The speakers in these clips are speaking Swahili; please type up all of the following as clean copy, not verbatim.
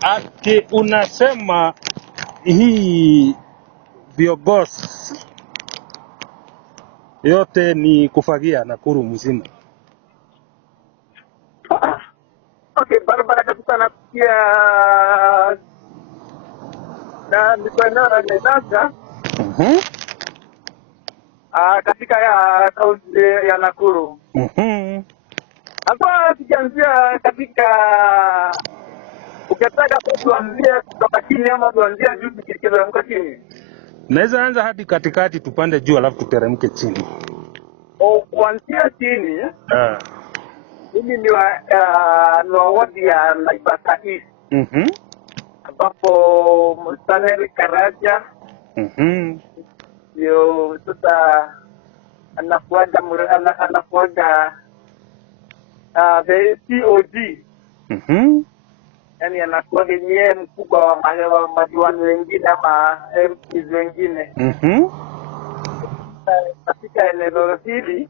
Ati unasema hii viongozi yote ni kufagia Nakuru mzima? Okay, barabara kabisa nafikia na niko eneo la Naivasha katika ya kaunti ya Nakuru. Hapa tukianzia katika ukitaka tuanzie kutoka chini ama tuanzie juu tukiteremka chini. Naweza anza hadi katikati tupande juu alafu tuteremke chini. Kuanzia chini. Mimi ni wa wadi ya Naivasha East. Ambapo Stanley Karaja ndio sasa anafuaga the COD. Yani anakuwa yeye mkubwa wa madiwani wengine ama MPs wengine. Katika eneo hili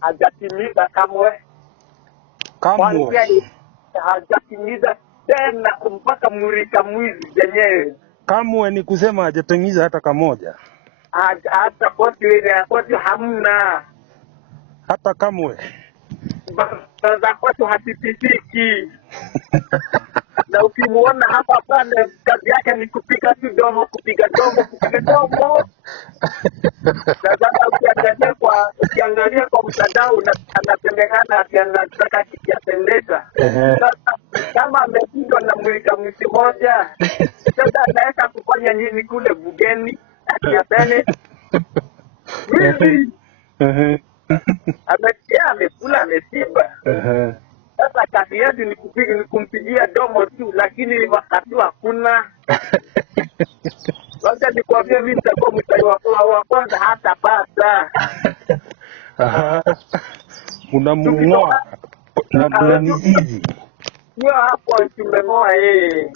hajatimiza kamwe. Hajatimiza tena mpaka murika mwizi yenyewe. Kamwe ni kusema hajatimiza hata kamoja? Hata koti hamna. Hata kamwe? Za kwetu hatipitiki. Na ukimuona hapa pale kazi yake ni kupiga tu domo, kupiga domo. Na ukiangalia kwa mtandao anasemekana anataka kikiatendeka. Kama ameshindwa na mwika mwizi moja, sasa anaweza kufanya nini kule bugeni akiapene? Amekula amesiba. Sasa kazi yetu ni kumpigia domo tu, lakini wakati hakuna. Wacha nikwambie mimi nitakuwa mstari wa kwanza hata pata. Unamng'oa na mizizi. Sio hapo tumeng'oa yeye.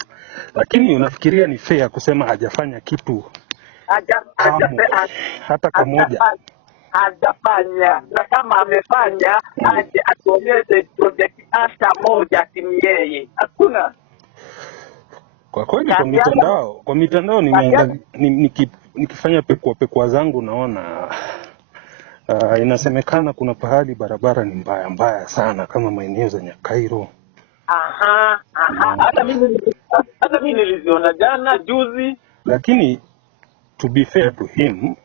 Lakini unafikiria ni fair kusema hajafanya kitu? Hata kamoja. Hajafanya. Na kama amefanya, aje atuonyeshe project hata moja timu yeye. Hakuna. Kwa kweli kwa mitandao nikifanya pekua zangu naona inasemekana kuna pahali barabara ni mbaya sana kama maeneo za Nyakairo. Hata mimi niliziona jana juzi. Lakini to be fair to him,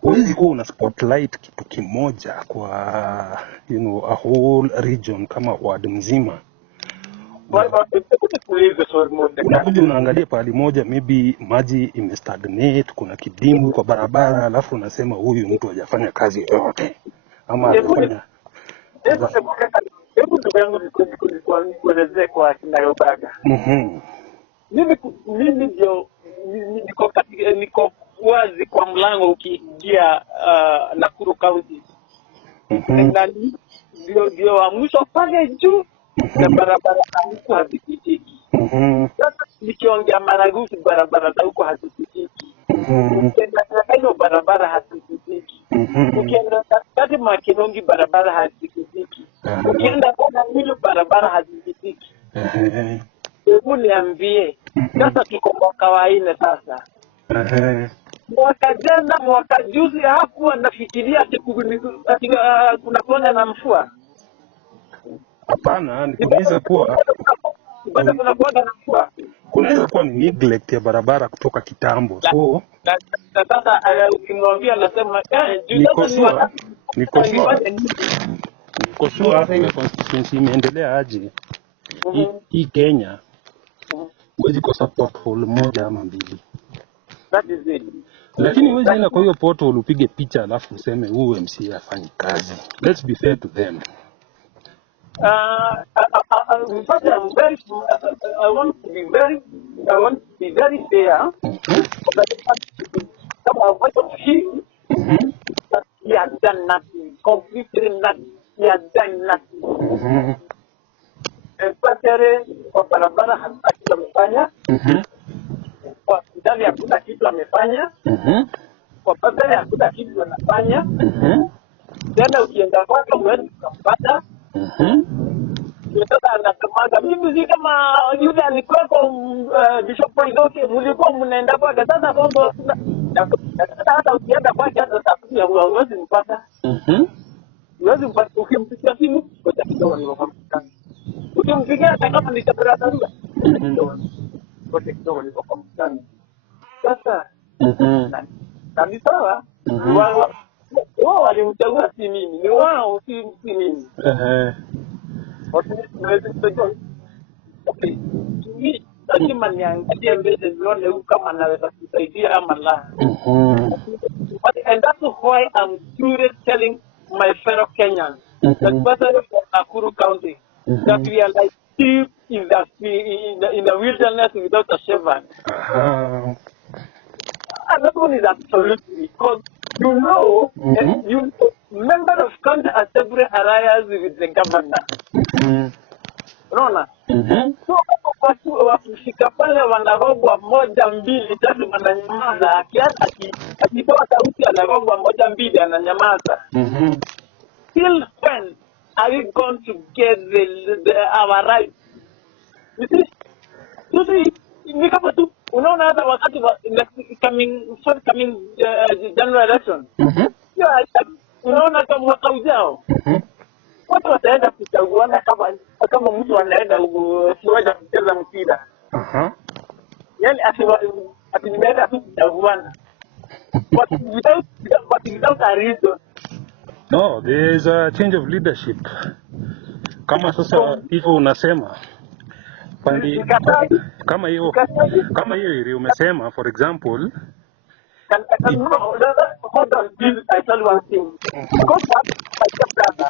huwezi kuwa una spotlight kitu kimoja kwa a whole region kama ward mzima. Unakuja unaangalia pahali moja, maybe maji imestagnate, kuna kidimbwi kwa barabara, alafu unasema huyu mtu hajafanya kazi yoyote ama hajafanya. Hebu ndugu yangu nikuelezee kwa kinayobaga. Mimi ndio niko wazi kwa mlango ukiingia Nakuru County. Ndio wa mwisho pale juu na barabara huko hazipitiki. Sasa nikiongea Maragusi barabara huko hazipitiki. Ukienda hiyo barabara hazipitiki. Ukienda katikati Makinongi barabara hazipitiki. Ukienda kwa Milo barabara hazipitiki. Hebu niambie, sasa tuko mwaka wa 4 sasa. Mwaka jana mwaka juzi hakuwa nafikiria ati kuna kona na mfua. Hapana, kunaweza kuwa kunaweza kuwa ni neglect ya barabara kutoka kitambo. So sasa ukimwambia anasema niko sure hata ile constituency imeendelea aje. Hii Kenya huwezi kosa pothole moja ama mbili. That is it. Lakini huwezi enda kwa hiyo pothole upige picha alafu useme huyu MCA afanyi kazi. Let's be fair to them. I want to be very fair. He has done nothing, completely nothing. He has done nothing. Kwa barabara hakuna kitu amefanya. Kwa ndani hakuna kitu amefanya. Kwa pasere hakuna kitu anafanya. Tena ukienda kwake huwezi kumpata. Sasa anasemaga mimi si kama yule alikuwa kwa Bishop Poidoke, mlikuwa mnaenda kwake. Sasa kwamba hata ukienda kwake hata tafuti ya huwezi mpata. Huwezi mpata ukimpigia simu kwa kidogo ni wakamta. Ukimpigia hata kama ni chakula dharura. Kwa kidogo ni wakamta. Sasa na ni sawa. Wao walimchagua si mimi. Ni wao si mimi. Okay. Lazima niangalie mbele nione huyu kama anaweza kusaidia ama la. And that's why I'm truly telling my fellow Kenyans, especially from Nakuru County, that we are like sheep in the wilderness without a shepherd. And that one is absolutely because you know, you member of county assembly alliance with the governor. Unaona? So watu wakifika pale wanarogwa moja mbili tatu wananyamaza, akitoa sauti anarogwa moja mbili ananyamaza. Till when are we going to get our rights? You see, ni kama tu unaona hata wakati wa coming general election. Unaona kama mwaka ujao. Watu wataenda kuchaguana kama mtu anaenda kiwanja kucheza mpira. Yaani ati nimeenda tu kuchaguana. But without a reason. No, there is a change of leadership. Kama sasa hivyo unasema pandi, kama hiyo ile umesema, for example, hold on, please, I tell you one thing. Because my brother,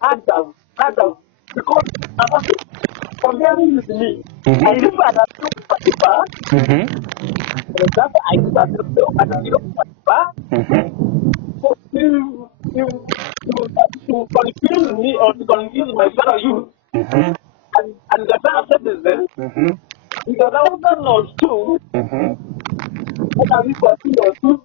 hard down. Because comparing with me, I live at a two particular. For example, I live at a zero particular. So to confuse me or to confuse my fellow youth, and the fellow citizens, because I was not known too. What are we or two?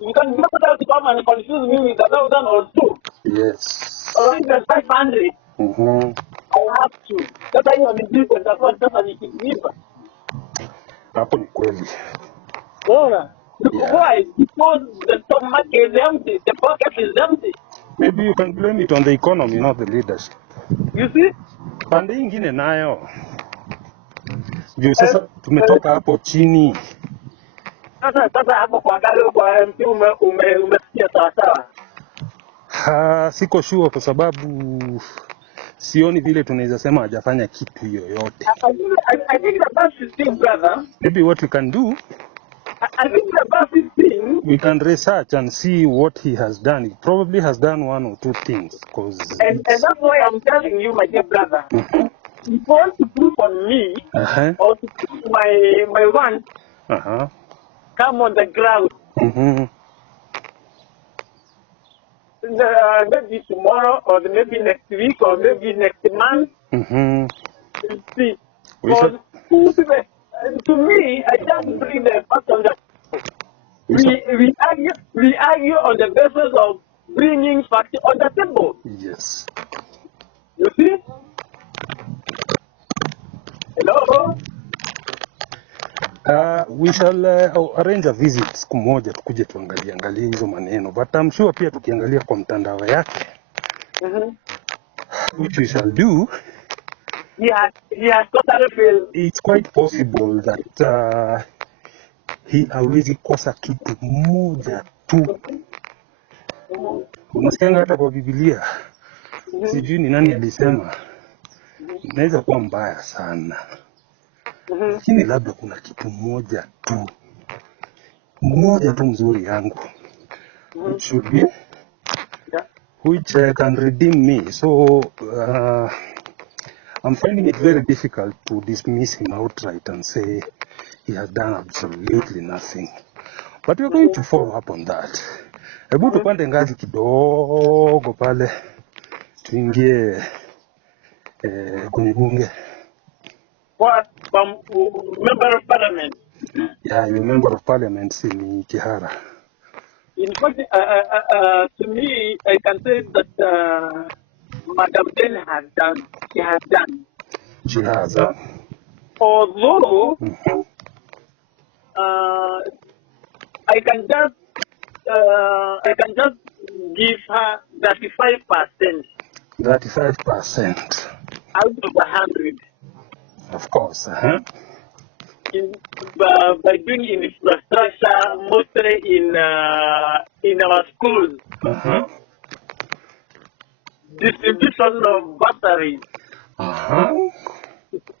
You can never tell to come and confuse me with 1,000 or 2. yes. Or even 500. I have to. That's why I'm in business. That's why I'm in business. Hapo ni kweli. Why? Because the stomach is empty. The pocket is empty. Maybe you can blame it on the economy, not the leadership. You see? Pande ingine nayo. Juu sasa tumetoka hapo chini. Sasa hapo kwa gari kwa MP umesikia sawa sawa. Siko sure kwa sababu sioni vile tunaweza sema hajafanya kitu yoyote. I think the best thing, brother. Maybe what we can do, I think the best thing, we can research and see what he has done. He probably has done one or two things. And that's why I'm telling you, my dear brother, if you want to prove on me, or to prove my one, come on the ground. Maybe tomorrow, or maybe next week, or maybe next month. We'll see. To me, I just bring the fact on the. We argue on the basis of bringing facts on the table. Yes. You see? Hello? We shall arrange a visit siku moja tukuje tuangalie hizo maneno, but I'm sure pia tukiangalia kwa mtandao yake, which we shall do. Yeah, totally feel. It's quite possible that he hawezi kosa kitu moja tu. Unasikia hata kwa Biblia, sijui ni nani alisema, inaweza kuwa mbaya sana. Lakini labda kuna kitu moja tu mzuri yangu, which should be, which can redeem me. So I'm finding it very difficult to dismiss him outright and say he has done absolutely nothing. But we're going to follow up on that. Hebu tupande ngazi kidogo pale, tuingie kwenye bunge. What? From member of parliament? Yeah, your member of parliament ni Kihara. In fact, to me, I can say that Madam Den has done. She has done. She has, huh? Although Mhm. I can just give her 35%. 35%. Out of 100 Of course, uh-huh. by doing infrastructure, mostly in our schools, Uh-huh. distribution of batteries. Uh-huh.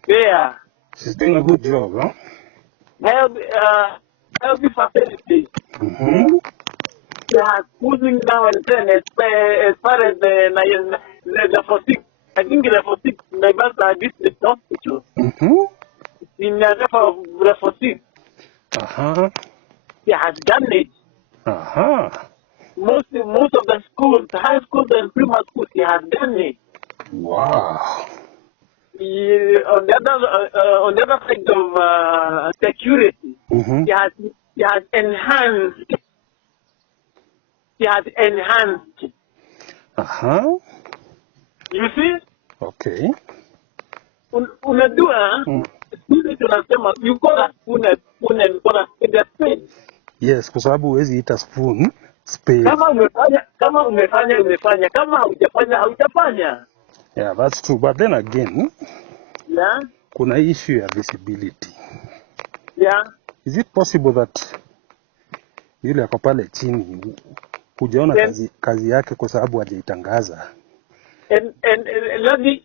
Yeah, She's doing a good job, huh? healthy facilities. Mm-hmm. They are cooling now and then as far as the for six. I think the for six Naivasha district hospital Mm-hmm. in the for six. Uh-huh. He has done it. Uh-huh. Most of the schools, high schools and primary schools, he has done it. Wow. On the other side of security, Mm-hmm. he has enhanced. He has enhanced. Uh-huh. You see, Okay. unajua Mm. sisi tunasema you call a spoon a spoon and call a spade a spade. Yes, kwa sababu huwezi ita spoon spade. Kama umefanya, umefanya. Kama haujafanya. Yeah, that's true. But then again, Yeah, kuna issue ya visibility. yeah. Is it possible that yule ako pale chini hujaona Then, kazi yake kwa sababu hajaitangaza? and let me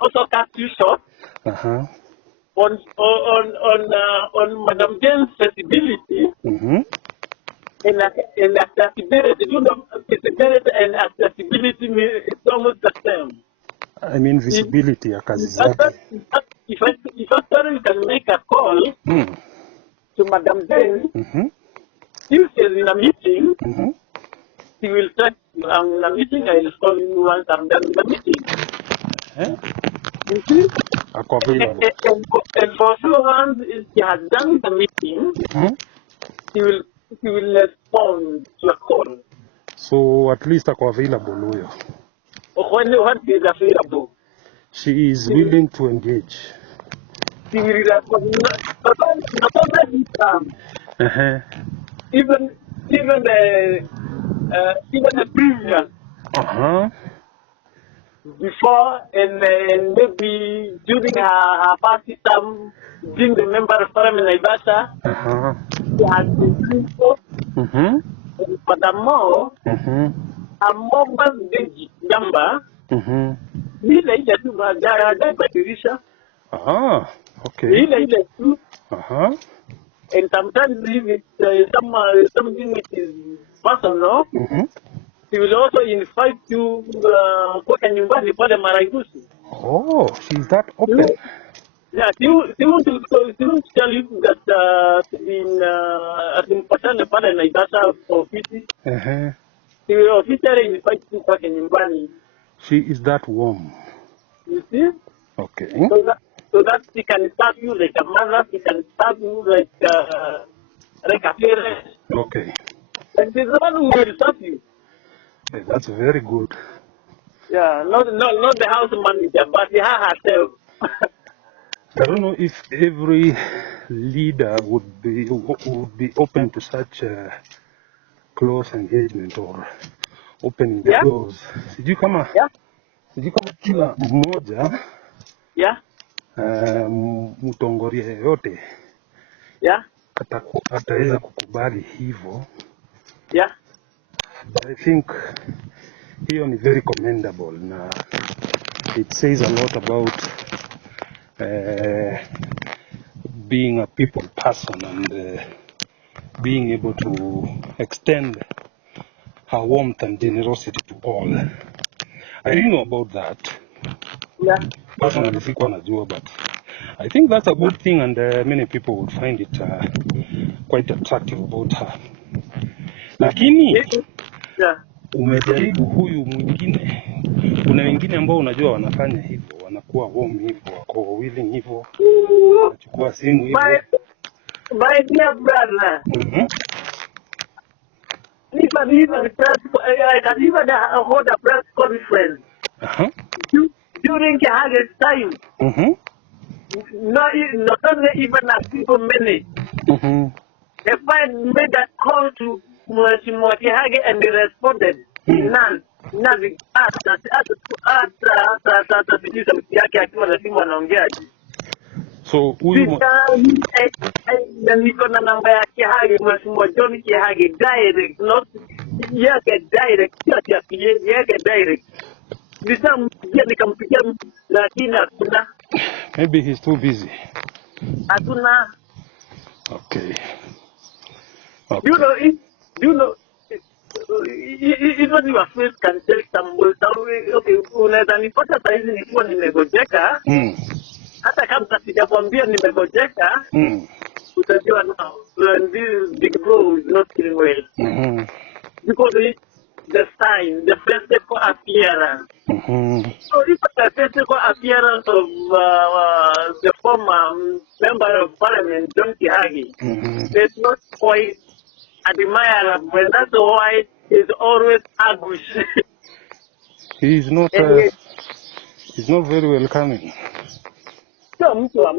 also cut you short Uh-huh. on Madam Jane's accessibility Mm-hmm. and accessibility. You know, accessibility and accessibility is almost the same. I mean visibility ya kazi zake. If you can make a call to Madam Jane, Mm-hmm. if she's in a meeting, Mm-hmm. she will say, I'm in a meeting, I will call you once I'm done with the meeting. Eh? You see? Ako available. And for sure, once she has done the meeting, Mm-hmm. she will respond to a call. So at least ako available huyo. When she is available, She is willing to engage. she will respond. Not only this time, Uh-huh. even the previous Uh-huh. before and maybe during her party time, being the member of Parliament Naivasha, Uh-huh. she has been doing so. Mm-hmm. And furthermore, Mm-hmm. a mobile number, Mm-hmm. ile tu badilisha, Ah, okay. ile tu, Uh-huh. and sometimes if it's something which is personal, Mm-hmm. she will also invite you kwa nyumbani pale Maraigusi. Oh, she's that open. Yeah, she wants to tell you that atimpatane pale Naivasha ofisi. Uh-huh. She will officially invite you kwake nyumbani. She is that warm. You see? Okay. So that she can serve you like a mother, she can serve you like a parent. Okay. And she's the one who will serve you. Hey, that's very good. Yeah, not the house manager, but her herself. I don't know if every leader would be open to such close engagement or opening the Yeah? doors. Sijui kama Yeah? kila mmoja Yeah? mtongoria yoyote Yeah? ataweza kukubali hivyo. Yeah? But I think hiyo ni very commendable na it says a lot about being a people person and being able to extend her warmth and generosity to all. I didn't know about that. Yeah? Personally, sikuwa najua, but I think that's a good thing and many people would find it quite attractive about her. Lakini Yeah. umejaribu huyu mwingine, kuna wengine ambao unajua wanafanya hivyo, wanakuwa warm hivyo, wako willing hivyo, wanachukua simu hivyo. My dear brother, Mhm. Even the press, I can even hold a press conference during Kehage's time. Not only even a few minutes. If I made a call to Mheshimiwa Kehage and they responded, none. Nothing. So huyu niko na namba ya Kehage, Mheshimiwa John Kehage direct, not yake direct, yake direct. Nikampigia lakini hakuna. maybe he's too busy. Hakuna. Okay. You know, even your face can tell some okay, unaweza nipata saa hizi nikiwa nimegojeka. Hata kama sijakwambia nimegojeka, utajua now this big bro is not feeling well. Because the sign, the physical appearance. So if the physical appearance of the former member of parliament, John Kehage, is not quite admirable, but that's why he's always anguish. He's not very welcoming. Sio mtu wa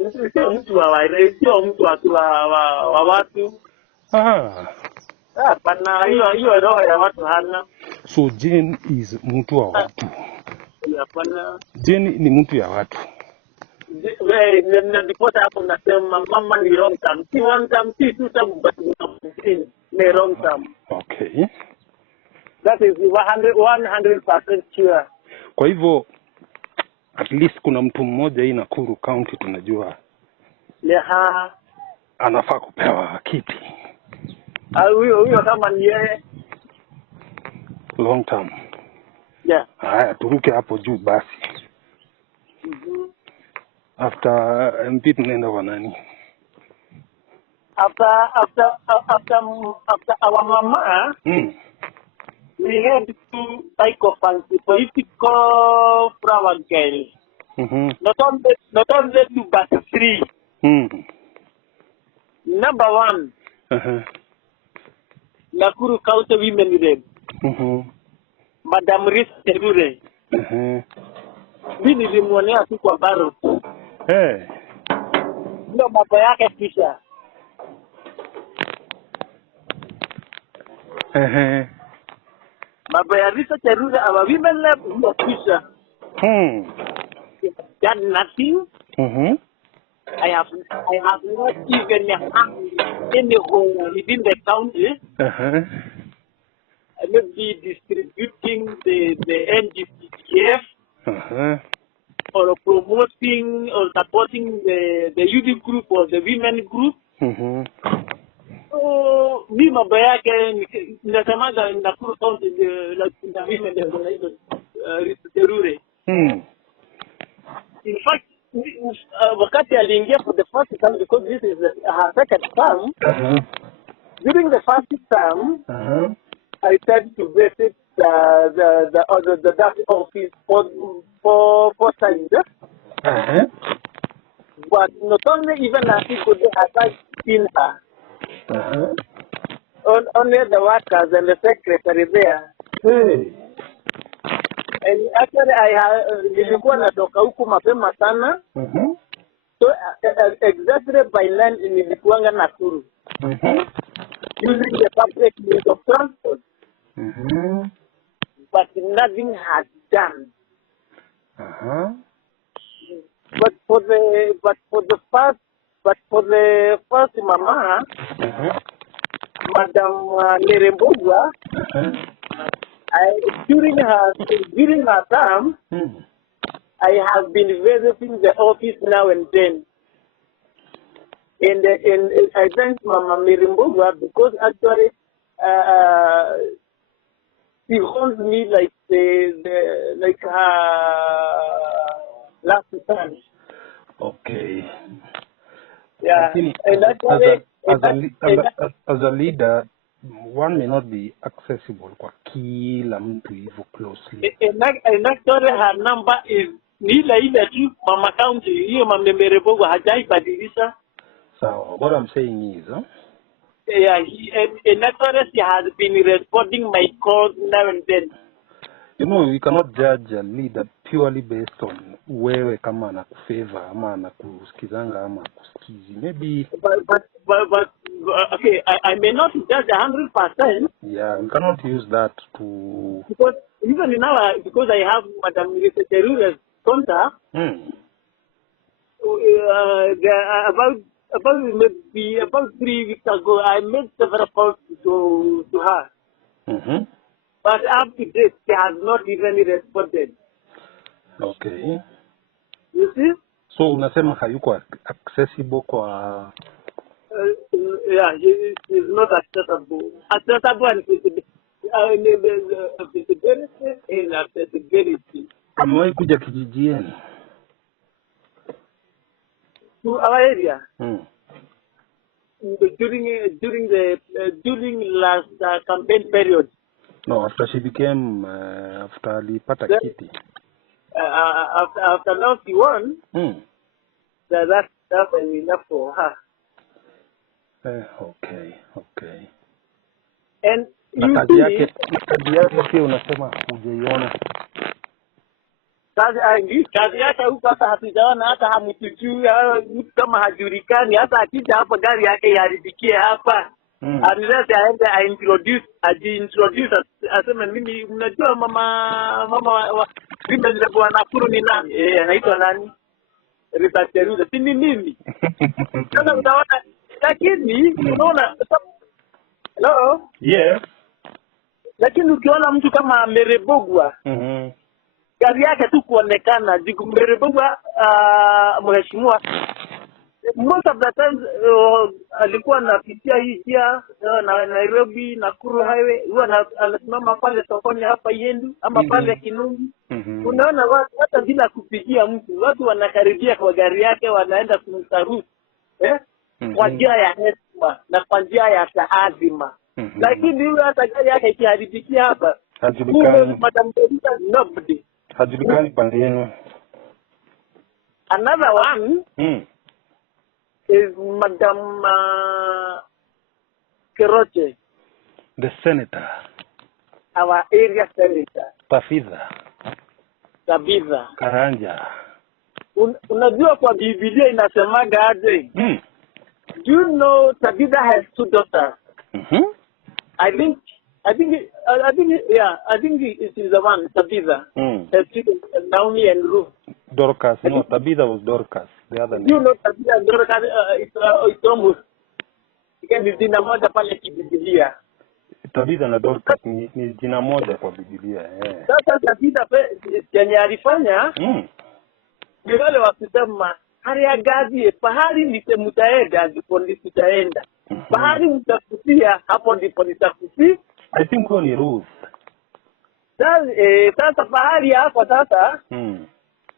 watu. Hapana, hiyo roho ya watu hana. So Jane is mtu wa watu. Hapana. Jane ni mtu ya watu. Nilipota hapo nasema mama ni wrong term. Si one term, si two term, but ni wrong term. Okay. That is 100% sure. Kwa hivyo at least kuna mtu mmoja hii Nakuru County tunajua. Leha. Anafaa kupewa kiti. Huyo kama ni yeye. Long term. Yeah. Haya turuke hapo juu basi. After MP tunaenda kwa nani? After our mama, we had to psychophancy, political flower girl. Not only two, but three. Number one, Nakuru County Women Rep. Madam Risa Cherure. Mimi nilimwonea tu kwa baro. Ndio mambo yake kisha. Mambo ya Risa Cherure our Women Rep ndio kisha. Done nothing. I have not even any home within the county. Maybe distributing the NGCF or promoting or supporting the youth group or the women group. So, mi mambo yake ninasemaga Nakuru County the women Risa Cherure. In fact, wakati aliingia for the first time, because this is her second term, during the first term, I tried to visit that office for times. But not only even as people they had seen her, only the workers and the secretary there. And actually, nilikuwa natoka huku mapema sana. So exactly by 9 nilikuanga Nakuru. Using the public means of transport. But nothing had done. But for the first mama, Madam Nerembogwa, during her term, I have been visiting the office now and then. And I thank Mama Nerembogwa because actually she holds me like her last son. Okay. Yeah. And actually, as a leader, one may not be accessible kwa kila mtu hivyo closely. And actually her number is ni ile tu Mama County, hiyo Mama Nerembogwa hajaibadilisha. So what I'm saying is, yeah, in accuracy, he has been responding my calls now and then. You know, you cannot judge a leader purely based on wewe kama anakufavor ama anakusikizanga ama akusikizi. Maybe. But okay, I may not judge 100%. Yeah, you cannot use that to. Because even now, because I have Madam Teru's contact, about 3 weeks ago, I made several calls to her. Mm-hmm. But up to date, she has not even responded. Okay. You see? So unasema hayuko accessible kwa. Yeah, he is not accessible. Accessible and accessibility. Amewahi kuja kijijini. To our area. Mm. During last campaign period. No, after she became after alipata kiti. After now she won. That's enough for her. Okay. And na kazi yake pia unasema hujaiona. Kazi yake huko hata hatujaona, hata hamtujui, mtu kama hajulikani, hata akija hapa gari yake yaribikie hapa. Anaweza aende ajiintroduce aseme mimi mnajua mama wa mimi ndio bwana Nakuru ni nani? Anaitwa nani? Ribateruza. Si ni mimi. Sasa unaona, lakini unaona, hello? Yes. Lakini ukiona mtu kama Merebogwa, gari yake tu kuonekana, Merebogwa mheshimiwa, most of the times alikuwa anapitia hii njia na Nairobi Nakuru highway, huwa anasimama pale sokoni hapa Yendu ama pale Kinungi. Unaona watu hata bila kupigia mtu, watu wanakaribia kwa gari yake, wanaenda kumsarufu kwa njia ya heshima na kwa njia ya taadhima. Lakini huyo hata gari yake ikiharibikia hapa, hajulikani. Madam Teresa, nobody. Hajulikani pande yenu. Another one is Madam Keroche, the senator, our area senator. Tabitha Karanja. Unajua kwa Biblia inasemaga aje? Do you know Tabitha has 2 daughters? I think it is the one, Tabitha. Naomi and Ruth. Dorcas. No, Tabitha was Dorcas. The other name. You know Tabitha and Dorcas, it's almost. Ni jina moja pale Biblia. Tabitha na Dorcas ni jina moja kwa Biblia. Sasa Tabitha yenye alifanya ni wale wakisema hariagazi pahali nisemutaenda ndipo nitaenda. Pahali mtakutia hapo ndipo nitakutia. I think huo ni Ruth. Sasa pahali hapo sasa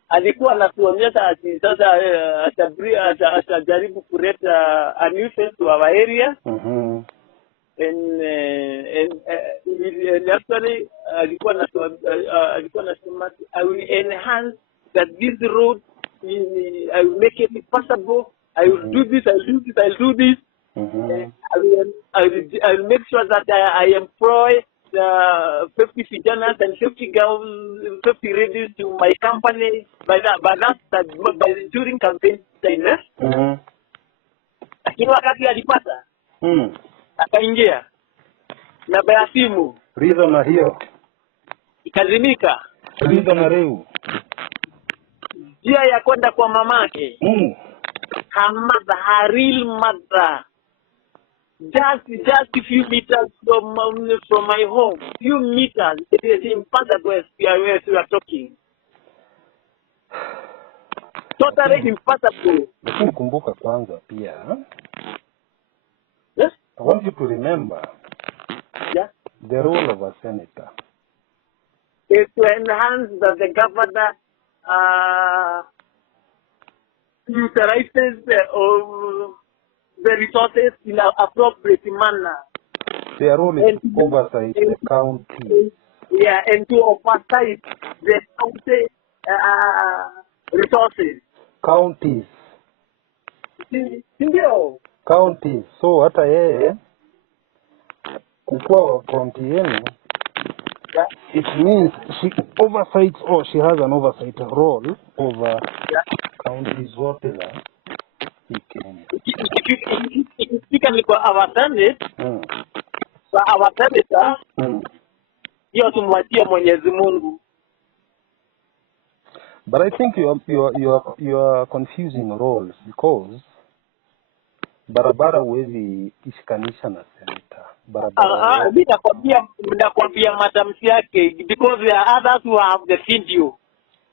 alikuwa anatuonyesha ati sasa atajaribu kuleta a new face to our area. And actually alikuwa anasema I will enhance that this road, I will make it possible, I will do this, I'll do this. I will make sure that I employ 50 Fijanas and 50 girls, 50 ladies to my company during campaign time. Lakini wakati alipata akaingia namba ya simu Rizo na hiyo ikazimika. Rizo na Reu Njia ya kwenda kwa mamake her mother, her real mother, just a few meters from my home, few meters. It is impossible we are talking. Totally impossible. Lakini kumbuka kwanza pia. Yes? I want you to remember the role of a senator is to enhance that the governor utilizes the resources in an appropriate manner. Their role is to oversight the county. Yeah, and to oversight the county resources. Counties. Ndio. Counties. So hata yeye kukua county yenu, Yeah. it means she oversights or she has an oversight role over Yeah. counties zote za hii Kenya. Ikifika ni kwa our Senate, kwa our senator, hiyo tumwachie Mwenyezi Mungu. But I think you are confusing roles because barabara huwezi ishikanisha na senator. Barabara. Mimi nakwambia matamshi yake because there are others who have the video.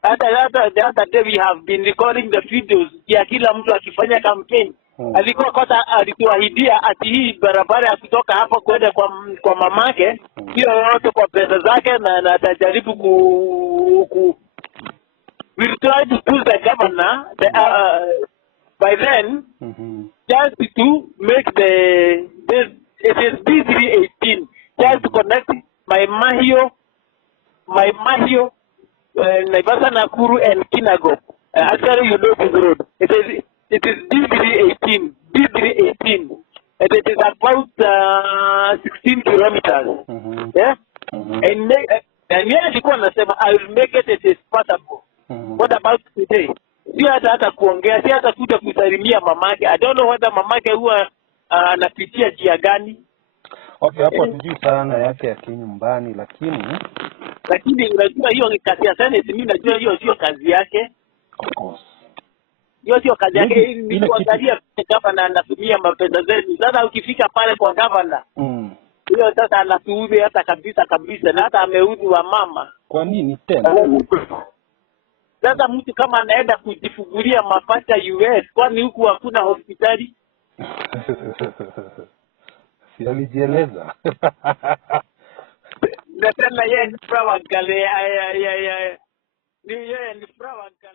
The other day we have been recording the videos ya kila mtu akifanya campaign. Alikuwa kota alituahidia ati hii barabara ya kutoka hapa kwenda kwa mamake hiyo yote kwa pesa zake na atajaribu we'll try to push the governor by then just to make it is B318 just to connect my Mahio Naivasha, Nakuru and Kinangop. Actually, you know this road. It is B318 and it is about 16 kilometers. Yeah. And yeye alikuwa anasema I will make it is passable. What about today? Si hata kuongea, si hata kuja kusalimia mamake. I don't know whether mamake huwa anapitia njia gani. Okay, hapo tujui sana yake ya kinyumbani, lakini unajua hiyo ni kazi ya Senate. Mimi najua hiyo sio kazi yake. Of course. Hiyo sio kazi yake. Ni kuangalia gavana anatumia mapesa zetu. Sasa ukifika pale kwa gavana, hiyo sasa anatuudhi hata kabisa na hata ameudhi wa mama. Kwa nini tena? Sasa mtu kama anaenda kujifungulia mapacha US, kwani huku hakuna hospitali? Si alijieleza. Na tena yeye ni fraud kale. Yeye ni fraud kale.